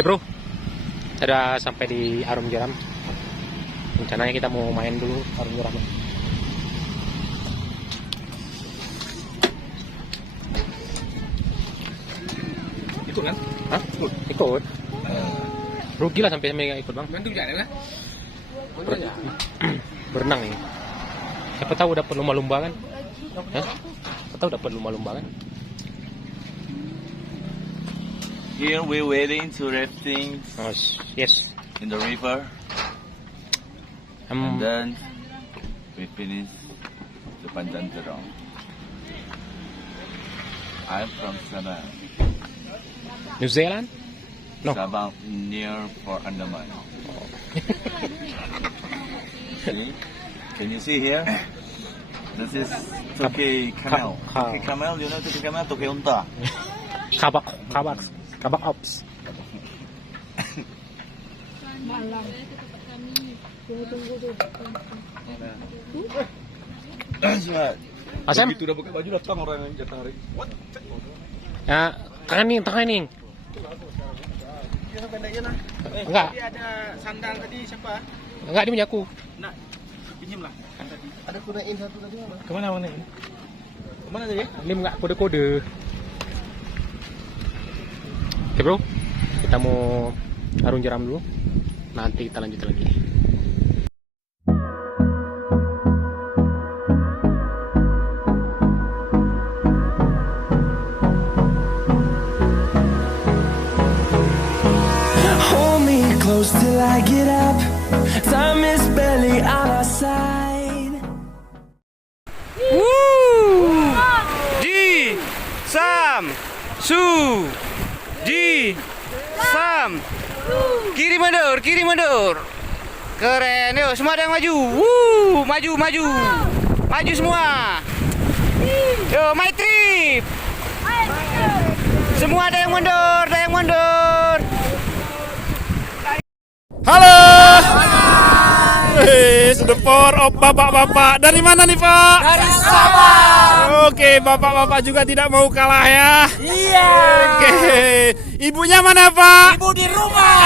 Oke bro, sudah sampai di Arum Jeram. Rencananya kita mau main dulu Arum Jeram. Ikut kan? Hah? Ikut? Rugi lah sampai nggak ikut bang. Gantung jalan lah. Berenang nih. Siapa tahu dapat lumba-lumba kan? Hah? Siapa tahu dapat lumba-lumba kan? Here we're waiting to rafting Oh, yes. in the river, and then we finish the Panjang-Jerong. I'm from Sabang. New Zealand? No. Sabang near for Andaman. See? Can you see here? This is Turkey camel. Turkey camel, you know Turkey camel? Turkey unta. Kabak ops. Malam. Tunggu dulu. Asam? Begitu udah pakai baju datang orang yang jatah hari. What? Ya, tangan nih. Yang pendeknya nah. Enggak. Tadi ada sandal tadi siapa? Enggak, dia punya aku. Nak, pinjam lah. Kan tadi. Ada kudain satu tadi mana? Kemana ini? Kemana tadi? Ini enggak kode-kode. Oke bro, kita mau Arum Jeram dulu. Nanti kita lanjut lagi. Hold me close till I get up. Time is barely on our side. Ji, Sam, Su, Ji, Sam. Kiri mundur. Keren, yuk semua ada yang maju. Maju. Maju semua. Yo, my trip. Semua ada yang mundur. Halo. Sudah power of bapak-bapak. Dari mana nih Pak? Dari Sabang. Oke, bapak-bapak juga tidak mau kalah ya. Iya. Oke, ibunya mana Pak? Ibu di rumah.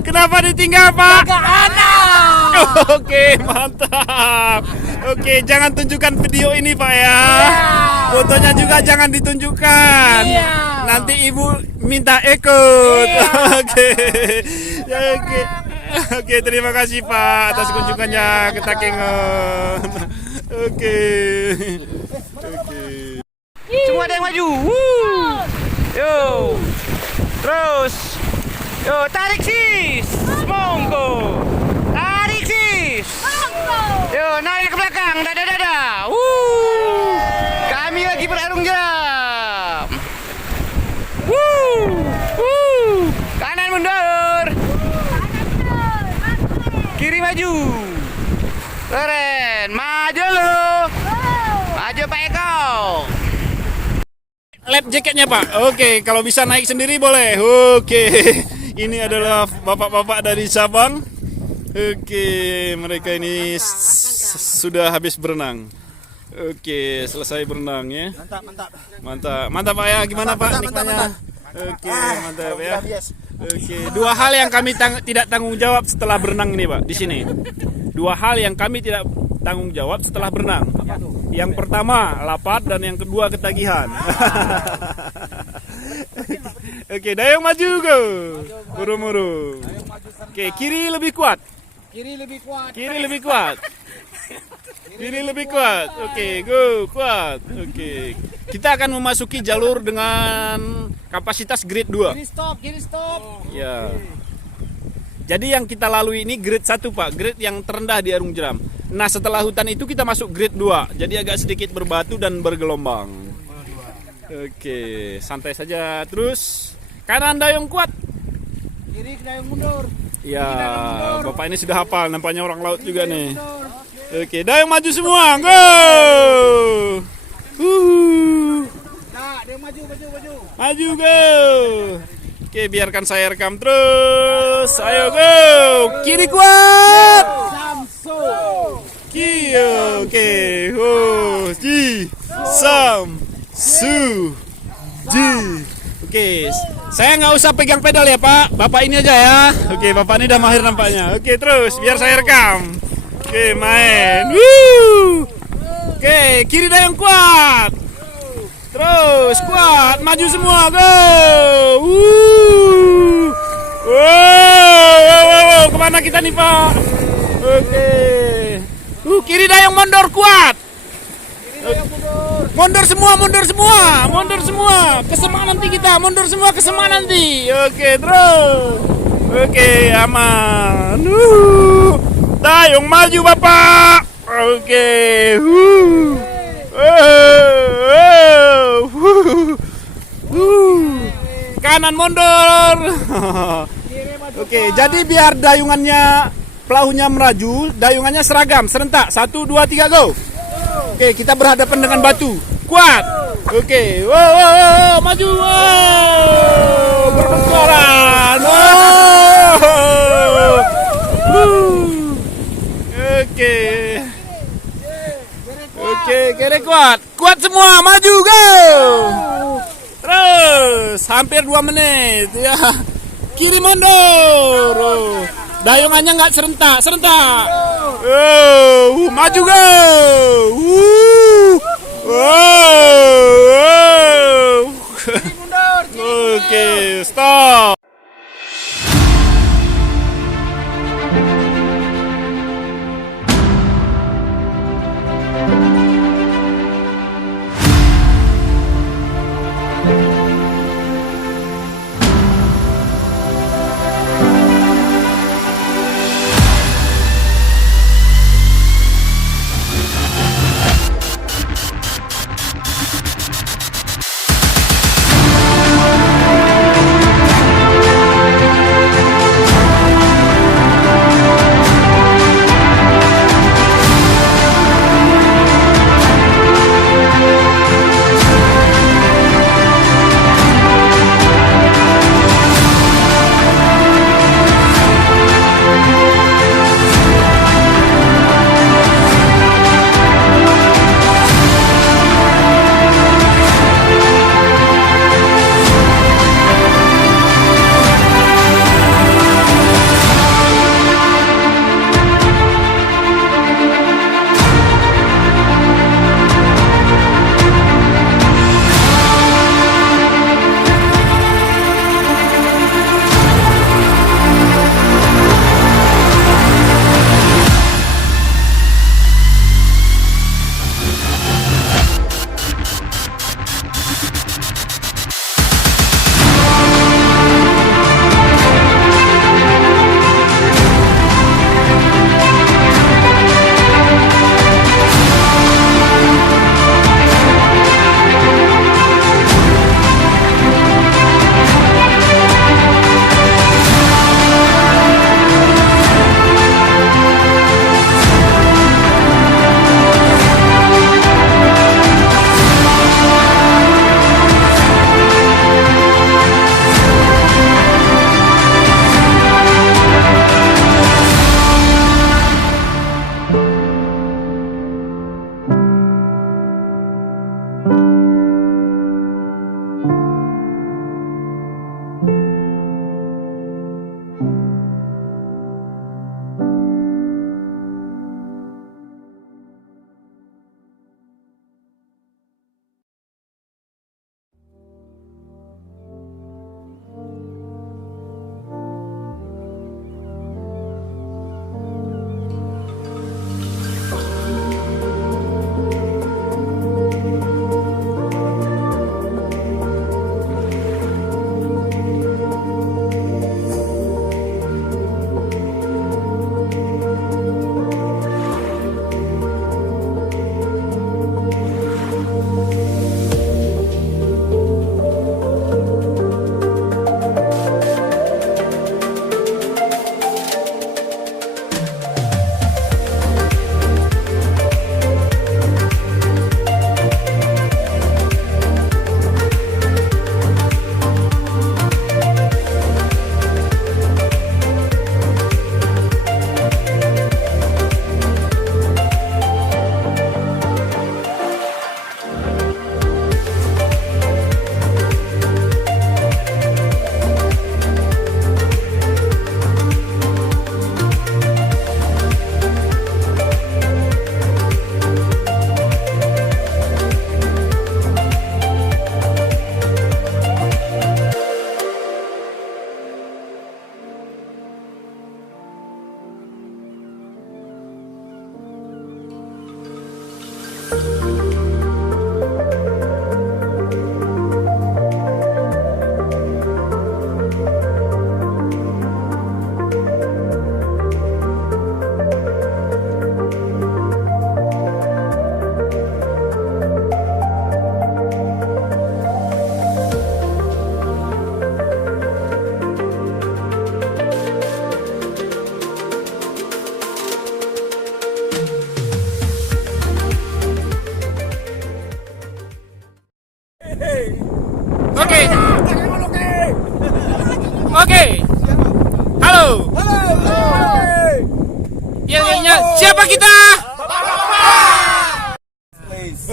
Kenapa ditinggal Pak? Jaga anak. Oke, mantap. Oke, jangan tunjukkan video ini Pak ya. Fotonya juga jangan ditunjukkan. Iya. Nanti ibu minta ikut. Iya. Oke. Ya, oke. Oke, terima kasih Pak atas kunjungannya ke Takengon. Oke. Semua ada yang maju. Yo. Terus. Yo, tarik sis. Monggo. Tarik sis. Yo, naik ke belakang. Dadah. Kami lagi berarung jeram. Kanan mundur. Kiri maju. Keren. Maju lu. Maju Pak Eko. Lap jaketnya Pak. Oke, kalau bisa naik sendiri boleh. Oke. Ini adalah bapak-bapak dari Sabang. Oke, mereka ini sudah habis berenang. Oke, selesai berenang ya. Mantap Pak ya. Gimana Pak nikmatnya? Oke, mantap ya. Oke, dua hal yang kami tidak tanggung jawab setelah berenang ini Pak di sini. Dua hal yang kami tidak tanggung jawab setelah berenang. Yang pertama lapar dan yang kedua ketagihan. Oke, Dayung maju go. Muru. Oke, kiri lebih kuat. Kiri lebih kuat. Oke, go kuat. Oke. Kita akan memasuki jalur dengan kapasitas grade 2. Kiri stop. Ya. Jadi yang kita lalui ini grade 1 Pak, grade yang terendah di Arum Jeram. Nah, setelah hutan itu kita masuk grade 2. Jadi agak sedikit berbatu dan bergelombang. Oke, santai saja. Terus kanan Dayung kuat. Kiri Dayung mundur. Ya, Bapak ini sudah hafal, nampaknya orang laut juga nih. Oke, Dayung maju semua. Go. Nah, dia maju. Maju go. Oke, biarkan saya rekam terus. Ayo go. Kiri kuat. Kiri. Oke. Ji. Sam. Su. Ji. Oke. Saya nggak usah pegang pedal ya Pak, Bapak ini aja ya. Oke, Bapak ini udah mahir nampaknya. Oke, terus biar saya rekam. Oke, main. Woo. Oke, kiri dayung kuat. Terus kuat, maju semua, go. Wow, kemana kita nih Pak? Oke. Kiri dayung mundur kuat. Mundur semua, mundur semua, mundur semua. Kesemak nanti kita, mundur semua kesemak nanti. Oke, terus. Oke, aman. Dayung maju Bapak. Oke. Kanan mundur. Oke, jadi biar dayungannya pelahunya meraju, dayungannya seragam, serentak. 1, 2, 3, go. Oke, kita berhadapan dengan batu. Kuat. Oke. Wow, maju. Wow. Berbenturan. Wow. Oke. Oke, kiri kuat. Kuat semua, maju, go. Terus, hampir 2 menit. Ya. Kiri mundur. Dayungannya nggak serentak, serentak. Maju go. Oke, stop.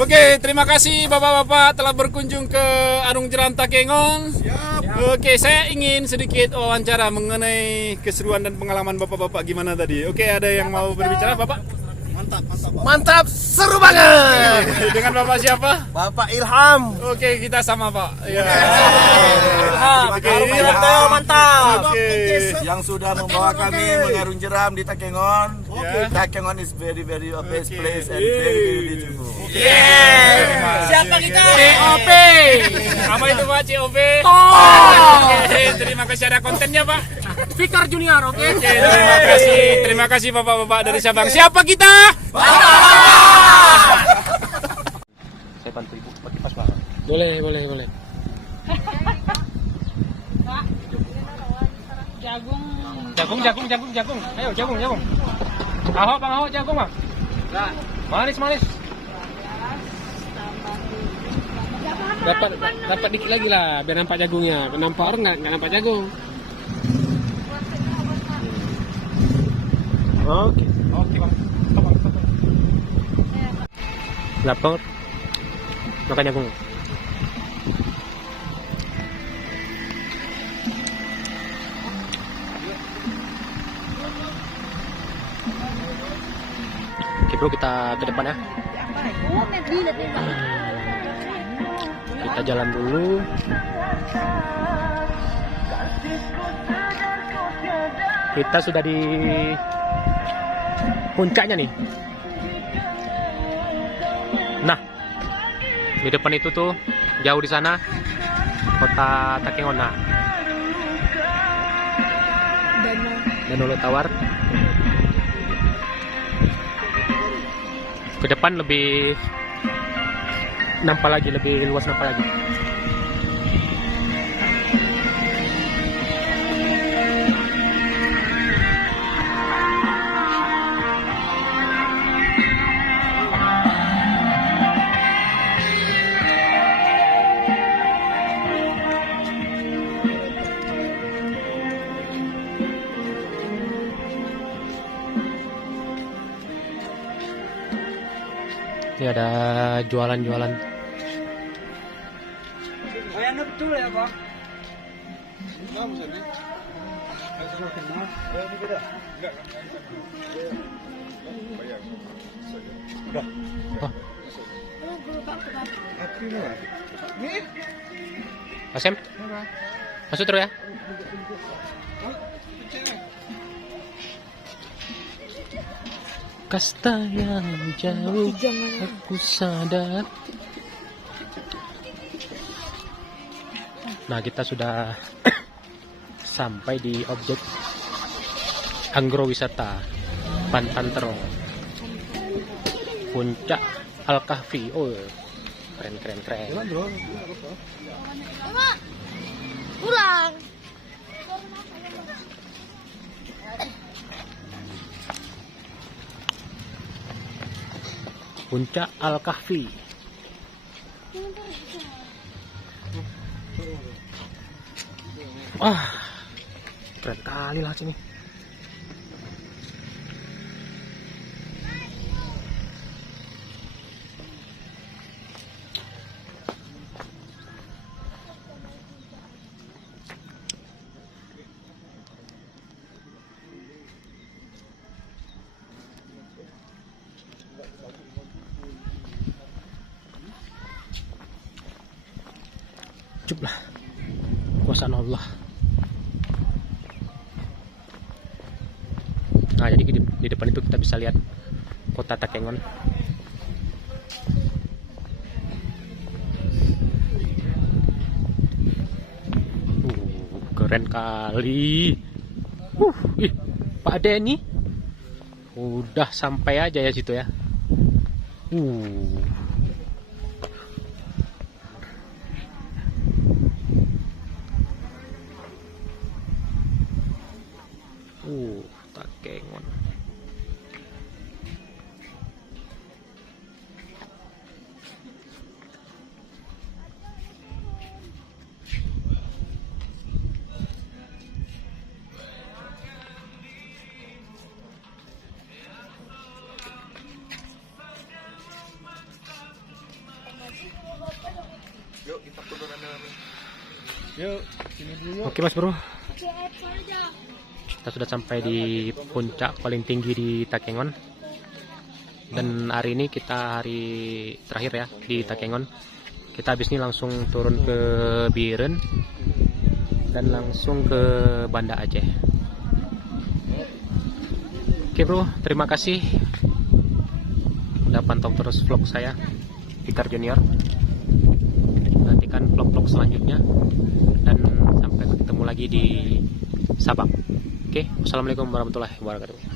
Oke, terima kasih bapak-bapak telah berkunjung ke Arung Jeram Takengon. Oke, saya ingin sedikit wawancara mengenai keseruan dan pengalaman bapak-bapak gimana tadi. Oke, ada yang mau berbicara, bapak? Mantap, seru banget. Dengan bapak siapa? Bapak Ilham. Oke, kita sama pak. Ya. Ilham. Oke, mantap. Oke. Yang sudah membawa kami mengarung jeram di Takengon. Ya. Takengon is very best place and very beautiful. Siapa kita? COP. Apa itu pak COP? Oke, terima kasih ada kontennya pak. Fikar Junior, oke? Oke, terima kasih bapak-bapak dari Sabang. Siapa kita? Saya bantu ibu pakai pas banget. Boleh. Jagung. Ayo jagung. Bang Ahok jagung bang. Manis. Dapat dikit lagi lah biar nampak jagungnya. Nampak orang nggak nampak jagung. Oke bang. Lapar. Makan jagung. Oke bro, kita ke depan ya. Kita jalan dulu. Kita sudah di puncaknya nih. Nah, di depan itu tuh jauh di sana kota Takengon. Nah, Danau Tawar. Ke depan lebih nampak lagi, lebih luas nampak lagi. Ini ada jualan-jualan. betul ya, Pak? Asem, masuk terus ya. Kasta yang jauh, aku sadar. Nah, kita sudah sampai di objek agrowisata Pantan Terong, Puncak Al-Kahfi. Oh, keren. Pulang. Puncak Al-Kahfi. Wah, keren kali lah sini. Cuklah kuasa Allah. Nah, jadi di depan itu kita bisa lihat kota Takengon. Keren kali. Ih, Pak Denny udah sampai aja ya situ ya. Takengon. Yuk, sini dulu yuk. Oke Mas Bro, kita sudah sampai di puncak paling tinggi di Takengon. Dan hari ini kita hari terakhir ya di Takengon. Kita habis ini langsung turun ke Biren dan langsung ke Banda Aceh. Oke bro, terima kasih udah pantau terus vlog saya, Fikar Junior. Nantikan vlog-vlog selanjutnya dan sampai ketemu lagi di Sabang. Oke, wassalamualaikum warahmatullahi wabarakatuh.